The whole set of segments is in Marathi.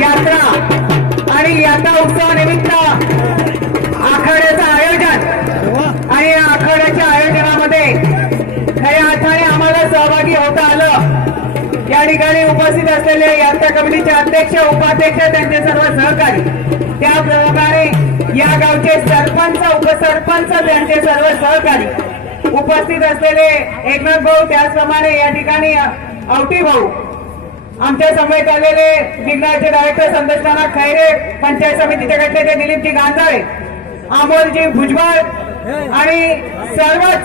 यात्रा आणि यात्रा उत्सवानिमित्त आखाड्याचं आयोजन आणि या आखाड्याच्या आयोजनामध्ये खऱ्या अर्थाने आम्हाला सहभागी होता आलं। या ठिकाणी उपस्थित असलेले यात्रा कमिटीचे अध्यक्ष उपाध्यक्ष त्यांचे सर्व सहकारी, त्याप्रमाणे या गावचे सरपंच उपसरपंच त्यांचे सर्व सहकारी, उपस्थित असलेले एकनाथ भाऊ, त्याचप्रमाणे या ठिकाणी आवटी भाऊ, आमच्या समेत आलेले जिल्ह्याचे डायरेक्टर संदेशनाना खैरे, पंचायत समितीचे गटनेते दिलीपजी गांजाळे, अमोलजी भुजबळ आणि सर्वच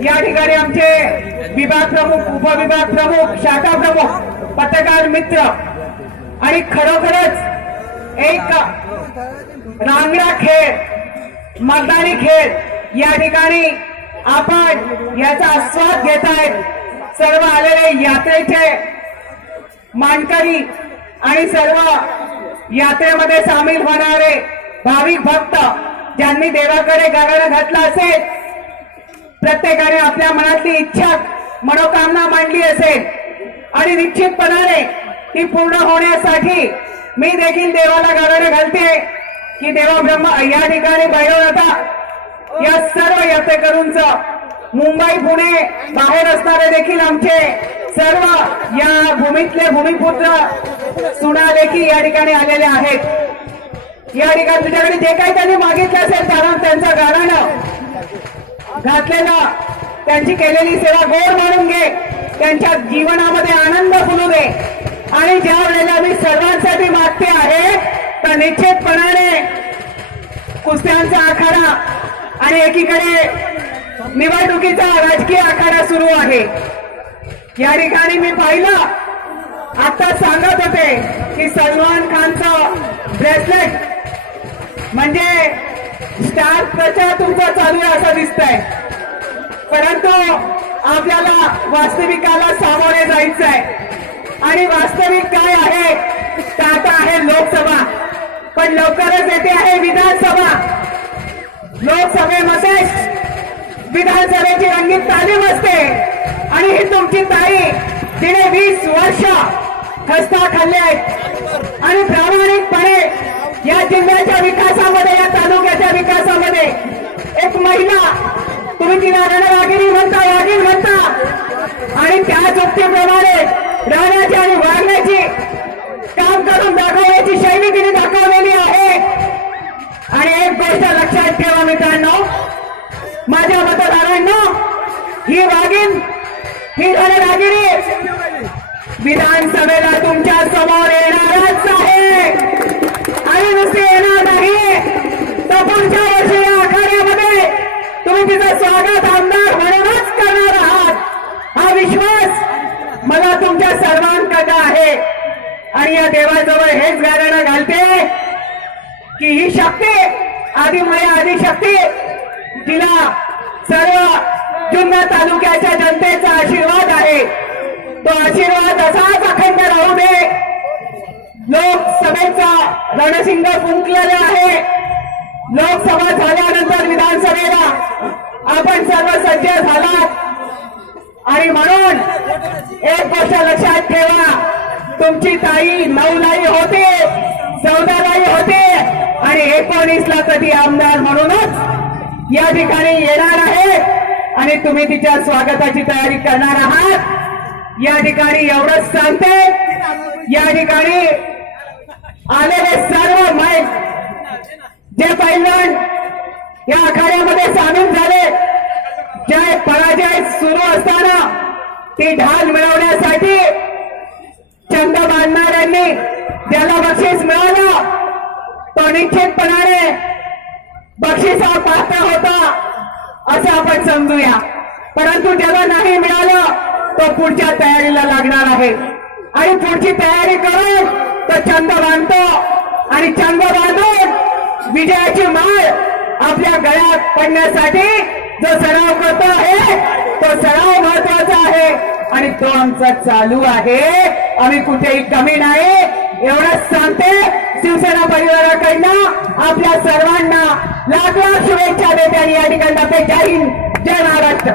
या ठिकाणी आमचे विभाग प्रमुख, उपविभाग प्रमुख, शाखा प्रमुख, पत्रकार मित्र आणि खरोखरच एक रांगडा खेळ, मैदानी खेळ या ठिकाणी आपण याचा आस्वाद घेतायत। सर्व आलेले यात्रेचे मानकरी आणि सर्व यात्रेमध्ये सामील होणारे भाविक भक्त ज्यांनी देवाकडे गाराणं घातलं असेल, प्रत्येकाने आपल्या मनातली इच्छा मनोकामना मांडली असेल आणि निश्चितपणाने ती पूर्ण होण्यासाठी मी देखील देवाला गाराणं घालते की देवा ब्रह्मा या ठिकाणी भैरवनाथ या सर्व यात्रेकरूंचं, मुंबई पुणे बाहेर असणारे देखील आमचे सर्व या भूमीतले भूमिपुत्र सुना देखील या ठिकाणी आलेले आहेत। या ठिकाणी तुझ्याकडे जे काही त्यांनी मागितलं असेल कारण त्यांचं गाराणं घातलेलं, त्यांची केलेली सेवा गोड म्हणून घे, त्यांच्या जीवनामध्ये आनंद फुलू दे। आणि ज्या वेळेला मी सर्वांसाठी मागते आहे तर निश्चितपणाने कुस्त्यांचा आखाडा आणि एकीकडे निवडणुकीचा राजकीय आखाडा सुरू आहे। या ठिकाणी मी पाहिलं, आता सांगत होते की सलमान खानचं ब्रेसलेट म्हणजे स्टार प्रचार तुमचा चालू आहे असं दिसतंय, परंतु आपल्याला वास्तविकाला सामोरे जायचं आहे। आणि वास्तविक काय आहे तर आता आहे लोकसभा, पण लवकरच येते आहे विधानसभा। लोकसभेमध्ये विधानसभेची रंगीत तालीम असते आणि ही तुमची ताई तिने 20 वर्ष खस्ता खाल्ले आहेत आणि प्रामाणिकपणे या जिल्ह्याच्या विकासामध्ये, या तालुक्याच्या विकासामध्ये एक महिला, तुम्ही तिला रणरागिणी म्हणता, वाघीण म्हणता, आणि त्या चुकीप्रमाणे राहण्याची आणि वागण्याची, काम करून दाखवण्याची शैली तिने दाखवलेली आहे। आणि एक गोष्ट लक्षात ठेवा मित्रांनो, माझ्या मतदारांनो, ही वाघीण, ही रणरागिणी विधानसभेला तुमच्या समोर येणारच आहे आणि नुसते येणार नाही तर पुढच्या वर्षी या आखाड्यामध्ये तुम्ही तिचं स्वागत आमदार म्हणूनच करणार आहात। हा विश्वास मला तुमच्या सर्वांकडे आहे आणि या देवाजवळ हेच गाराणं घालते की ही शक्ती, आदिमाया आदिशक्ती, तिला सर्व जुन्नर तालुक्याच्या जनतेचा आशीर्वाद आहे, तो आशीर्वाद असाच अखंड राहू दे। लोकसभेचा रणशिंग फुंकलेला आहे, लोकसभा झाल्यानंतर विधानसभेला आपण सर्व सज्ज झालात आणि म्हणून एक गोष्ट लक्षात ठेवा, तुमची ताई 9लाई होते, 14लाई होते आणि 19ला कधी आमदार म्हणूनच या ठिकाणी येणार आहे आणि तुम्ही तिच्या स्वागताची तयारी करणार आहात। या ठिकाणी एवढंच सांगते, या ठिकाणी आलेले सर्व माईक जे पैलवान या आखाड्यामध्ये सामील झाले, जय पराजय सुरू असताना ती ढाल मिळवण्यासाठी चंद बांधणाऱ्यांनी ज्याला बक्षीस मिळालं तो निश्चितपणाने बक्षिसा पात्र होता असं आपण समजूया, परंतु ज्याला नाही मिळालं तो पुढच्या तयारीला लागणार आहे आणि पुढची तयारी करून तो चंद बांधतो आणि चंद बांधून विजयाची माळ आपल्या गळ्यात पडण्यासाठी जो सराव करतो आहे तो सराव महत्वाचा आहे आणि तो आमचा चालू आहे। आम्ही कुठेही कमी नाही एवढंच सांगते। शिवसेना परिवाराकडनं आपल्या सर्वांना लाख लाख शुभेच्छा देते आणि या ठिकाणी जय हिंद, जय महाराष्ट्र।